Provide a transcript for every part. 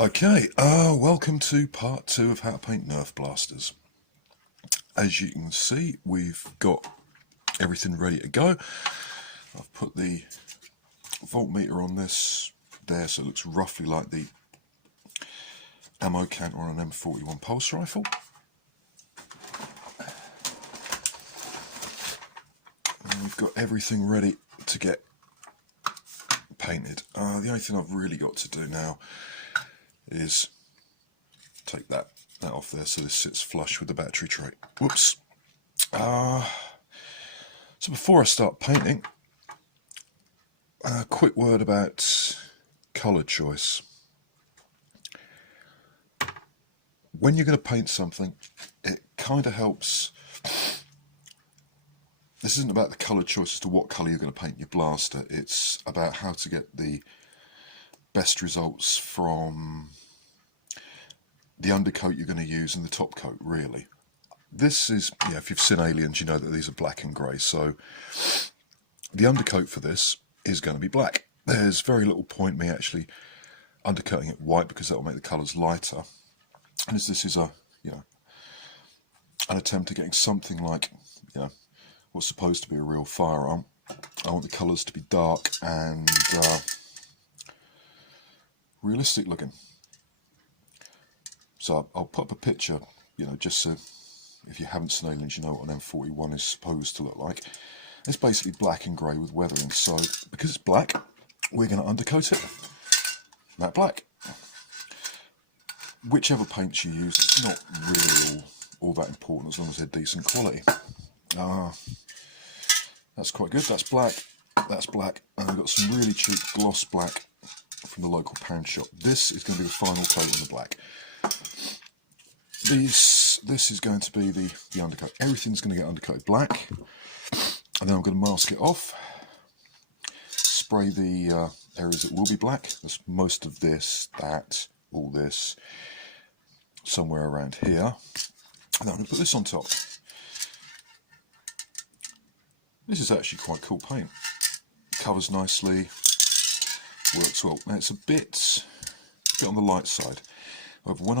Okay, welcome to part 2 of how to paint Nerf Blasters. As you can see, we've got everything ready to go. I've put the voltmeter on this there, so it looks roughly like the ammo counter on an M41 pulse rifle. And we've got everything ready to get painted. The only thing I've really got to do now is take that off there so this sits flush with the battery tray. Whoops. So before I start painting, a quick word about colour choice. When you're going to paint something, it kind of helps. This isn't about the colour choice as to what colour you're going to paint your blaster. It's about how to get the best results from the undercoat you're going to use and the top coat, really. This is, if you've seen Aliens, you know that these are black and grey, so the undercoat for this is going to be black. There's very little point me actually undercoating it white because that will make the colours lighter. And as this is an attempt at getting something like, what's supposed to be a real firearm, I want the colours to be dark and realistic looking. So I'll put up a picture, just so if you haven't seen Aliens, you know what an M41 is supposed to look like. It's basically black and grey with weathering, so because it's black, we're going to undercoat it matte black. Whichever paints you use, it's not really all that important as long as they're decent quality. That's quite good, that's black, and we've got some really cheap gloss black from the local pound shop. This is going to be the final coat on the black. This is going to be the undercoat. Everything's going to get undercoated black, and then I'm going to mask it off, spray the areas that will be black. There's most of this, all this, somewhere around here, and then I'm going to put this on top. This is actually quite cool paint. Covers nicely, works well. Now it's a bit on the light side. However, when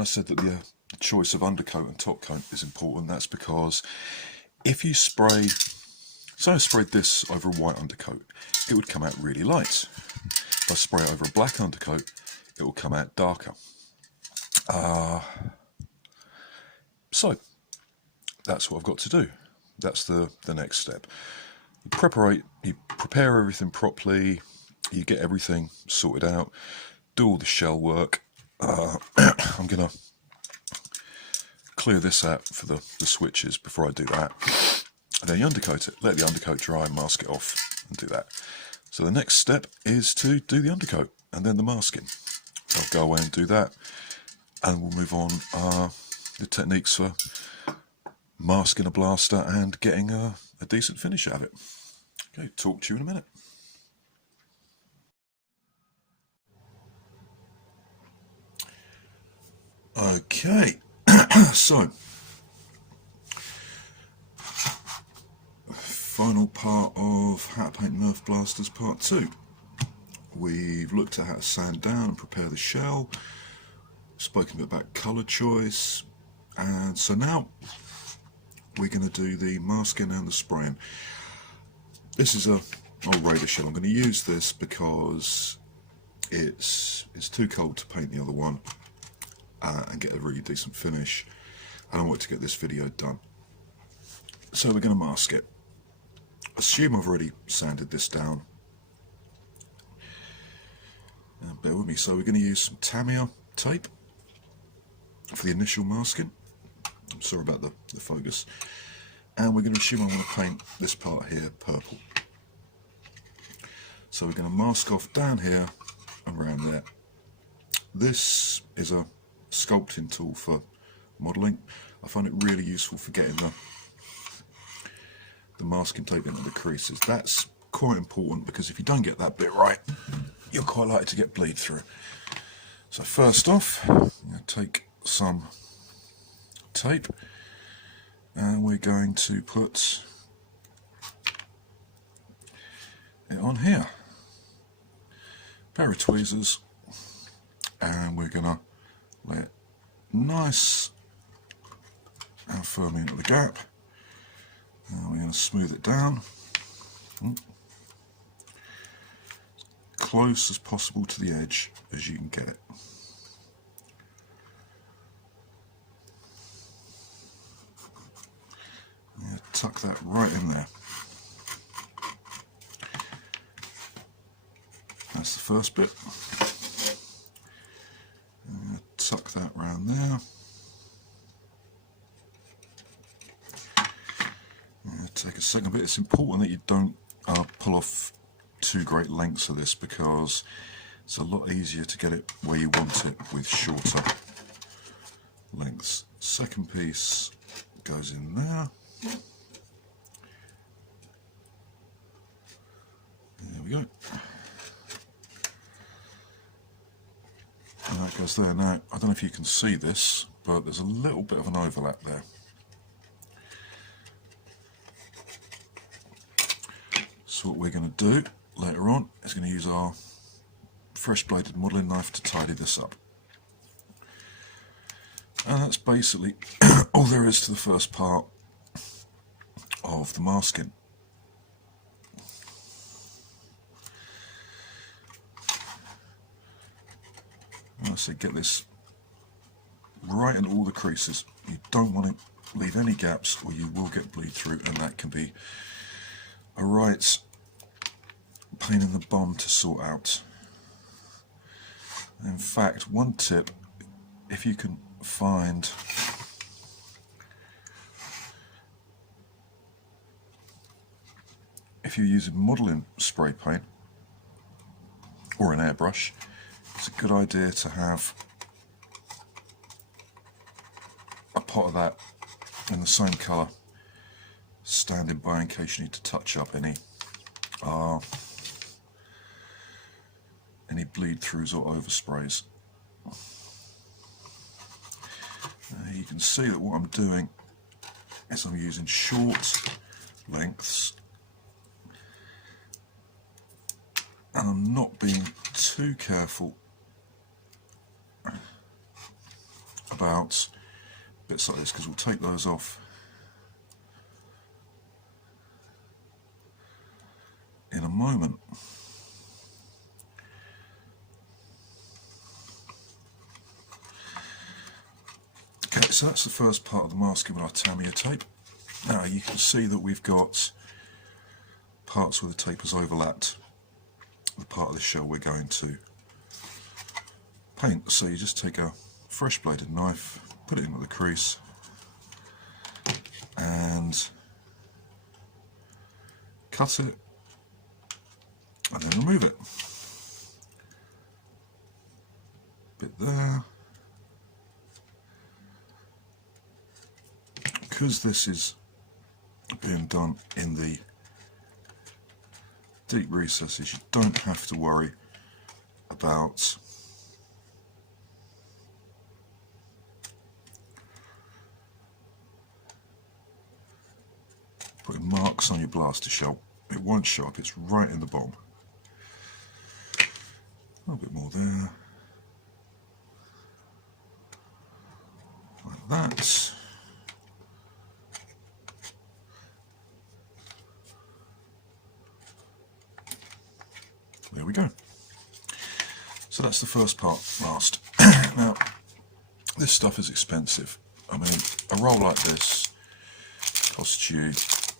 I said that the choice of undercoat and top coat is important, that's because if you spray, so I sprayed this over a white undercoat, it would come out really light. If I spray it over a black undercoat, it will come out darker. So that's what I've got to do. That's the next step. You prepare everything properly, you get everything sorted out, do all the shell work. I'm going to clear this out for the switches before I do that. And then you undercoat it, let the undercoat dry, mask it off, and do that. So the next step is to do the undercoat and then the masking. I'll go away and do that, and we'll move on the techniques for masking a blaster and getting a decent finish out of it. Okay, talk to you in a minute. Okay, so final part of how to paint Nerf Blasters part 2. We've looked at how to sand down and prepare the shell, spoken a bit about colour choice, and so now we're going to do the masking and the spraying. This is an old Raider shell. I'm going to use this because it's too cold to paint the other one and get a really decent finish, and I want to get this video done. So we're going to mask it. Assume I've already sanded this down. Bear with me. So we're going to use some Tamiya tape for the initial masking. I'm sorry about the focus. And we're going to assume I want to paint this part here purple. So we're going to mask off down here and around there. This is a sculpting tool for modelling. I find it really useful for getting the masking tape into the creases. That's quite important because if you don't get that bit right, you're quite likely to get bleed through. So first off, I'm going to take some tape and we're going to put it on here. Pair of tweezers, and we're going to lay it nice and firm into the gap. And we're going to smooth it down, close as possible to the edge as you can get it. Tuck that right in there. That's the first bit. Tuck that round there. Take a second bit. It's important that you don't pull off too great lengths of this, because it's a lot easier to get it where you want it with shorter lengths. Second piece goes in there. There we go. And that goes there. Now, I don't know if you can see this, but there's a little bit of an overlap there. So what we're going to do later on is going to use our fresh bladed modelling knife to tidy this up. And that's basically all there is to the first part of the masking. I say get this right in all the creases. You don't want to leave any gaps or you will get bleed through, and that can be a right pain in the bum to sort out. In fact, one tip, if you can find if you're using modelling spray paint or an airbrush, it's a good idea to have a pot of that in the same colour standing by in case you need to touch up any bleed throughs or oversprays. You can see that what I'm doing is I'm using short lengths, and I'm not being too careful about bits like this, because we'll take those off in a moment. Okay, so that's the first part of the masking with our Tamiya tape. Now you can see that we've got parts where the tape has overlapped the part of the shell we're going to paint. So you just take a fresh bladed knife, put it into the crease, and cut it, and then remove it. Bit there. Because this is being done in the deep recesses, you don't have to worry about putting marks on your blaster shell. It won't show up, it's right in the bottom. A little bit more there, like that. There we go. So that's the first part masked. Now, this stuff is expensive. I mean, a roll like this costs you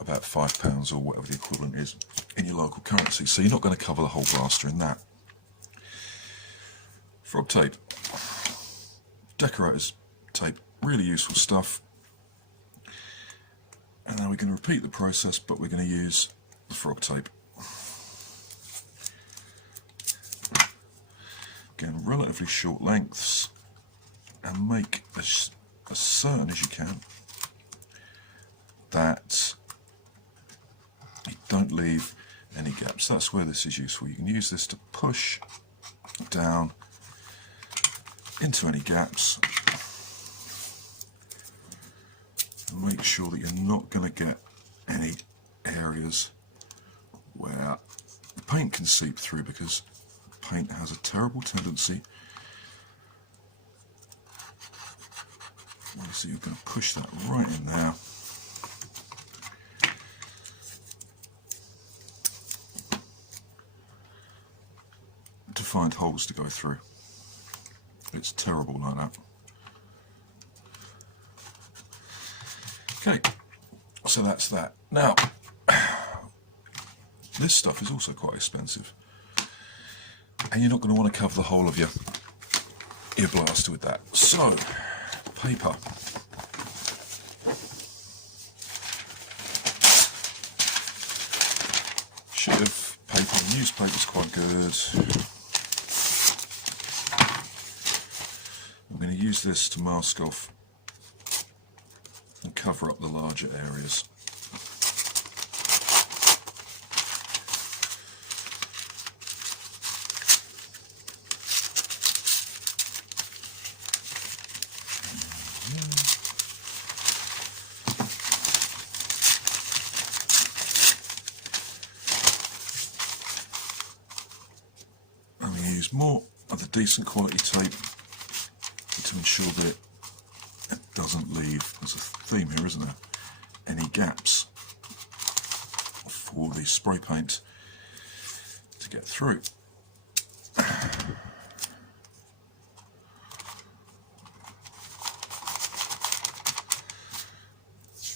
about £5 or whatever the equivalent is in your local currency, so you're not going to cover the whole blaster in that. Frog tape, decorator's tape, really useful stuff. And now we're going to repeat the process, but we're going to use the frog tape. Again, relatively short lengths, and make as certain as you can that you don't leave any gaps. That's where this is useful. You can use this to push down into any gaps and make sure that you're not going to get any areas where the paint can seep through, because paint has a terrible tendency So you're going to push that right in there. To find holes to go through. It's terrible like that. Okay, so that's that. Now, this stuff is also quite expensive, and you're not going to want to cover the whole of your blaster with that. So, paper. Sheet of paper, newspaper's quite good. I'm going to use this to mask off and cover up the larger areas. I'm going to use more of the decent quality tape to ensure that it doesn't leave, there's a theme here, isn't there, any gaps for the spray paint to get through.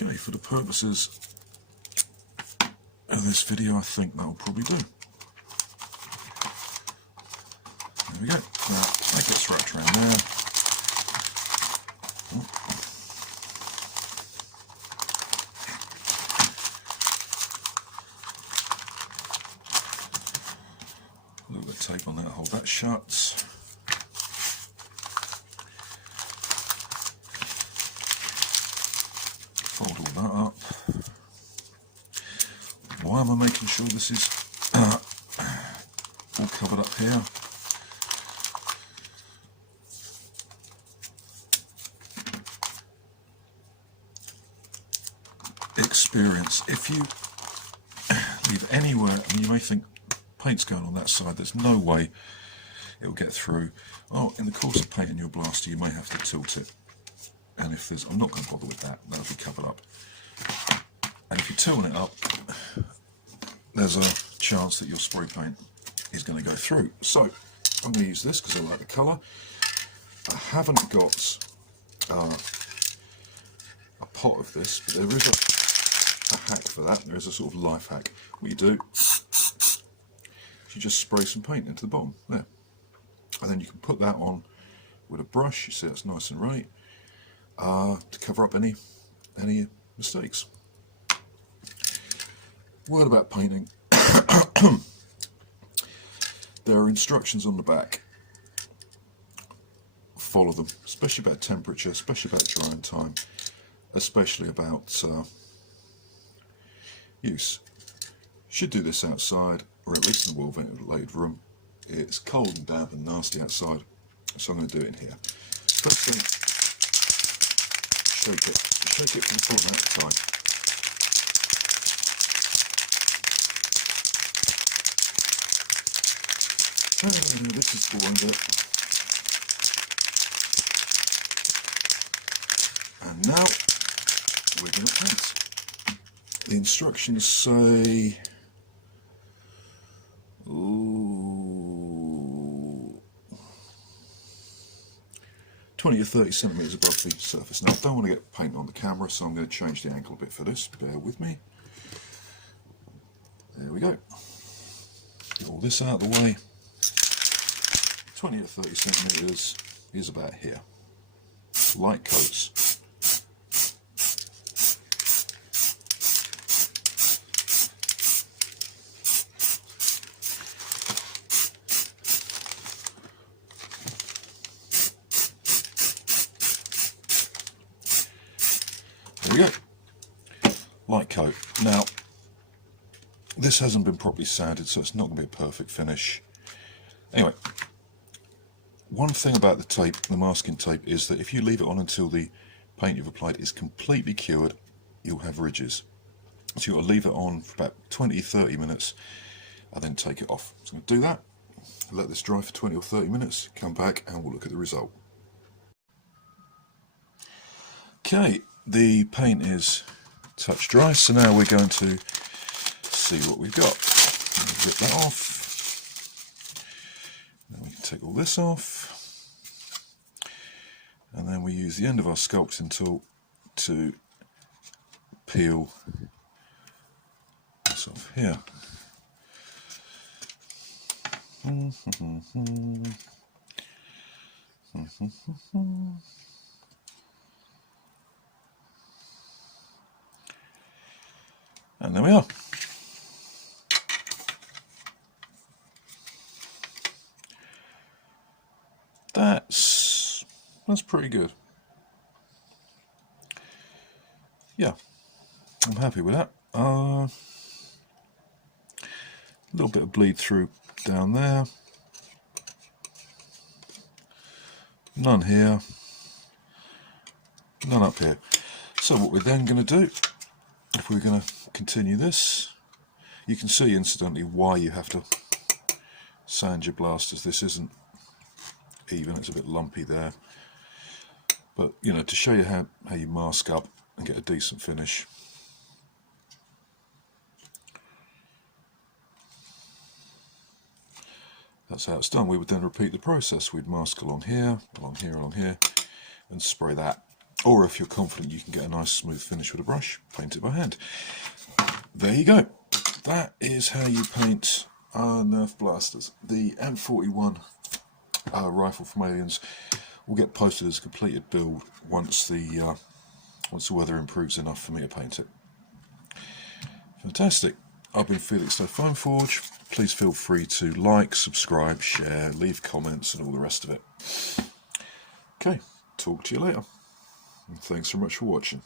Okay, for the purposes of this video, I think that will probably do. There we go. Now, that gets wrapped around there. A little bit of tape on there to hold that shut. Fold all that up. Why am I making sure this is all covered up here? Experience. If you leave anywhere, I mean, you may think paint's going on that side, there's no way it'll get through. Oh, in the course of painting your blaster, you may have to tilt it. And if there's, I'm not going to bother with that, that'll be covered up. And if you're tilting it up, there's a chance that your spray paint is going to go through. So, I'm going to use this because I like the colour. I haven't got a pot of this, but there is a hack for that. There is a sort of life hack. What you do, you just spray some paint into the bottom, there. And then you can put that on with a brush, you see that's nice and right, to cover up any mistakes. Word about painting. There are instructions on the back. Follow them, especially about temperature, especially about drying time, especially about use. Should do this outside, or at least in a well ventilated room. It's cold and damp and nasty outside, so I'm going to do it in here. First thing, shake it from the bottom out the side. And this is the one bit. And now we're going to paint. The instructions say 20 or 30 centimetres above the surface. Now I don't want to get paint on the camera, so I'm going to change the angle a bit for this. Bear with me. There we go. Get all this out of the way. 20 or 30 centimetres is about here. Light coats. There we go. Light coat. Now, this hasn't been properly sanded, so it's not going to be a perfect finish. Anyway, one thing about the tape, the masking tape, is that if you leave it on until the paint you've applied is completely cured, you'll have ridges. So you've got to leave it on for about 20-30 minutes and then take it off. So I'm going to do that, let this dry for 20 or 30 minutes, come back and we'll look at the result. Okay, the paint is touch dry, so now we're going to see what we've got. Rip that off. Then we can take all this off. And then we use the end of our sculpting tool to peel this off here. And there we are. That's pretty good. Yeah, I'm happy with that. A little bit of bleed through down there. None here. None up here. So what we're then going to do, if we're going to continue this, you can see incidentally why you have to sand your blasters. This isn't even, it's a bit lumpy there. But, you know, to show you how you mask up and get a decent finish. That's how it's done. We would then repeat the process. We'd mask along here, along here, along here, and spray that. Or if you're confident you can get a nice smooth finish with a brush, paint it by hand. There you go. That is how you paint Nerf Blasters. The M41 rifle from Aliens will get posted as a completed build once the weather improves enough for me to paint it. Fantastic. I've been Felix Foamforge. Please feel free to like, subscribe, share, leave comments and all the rest of it. Okay, talk to you later. And thanks very much for watching.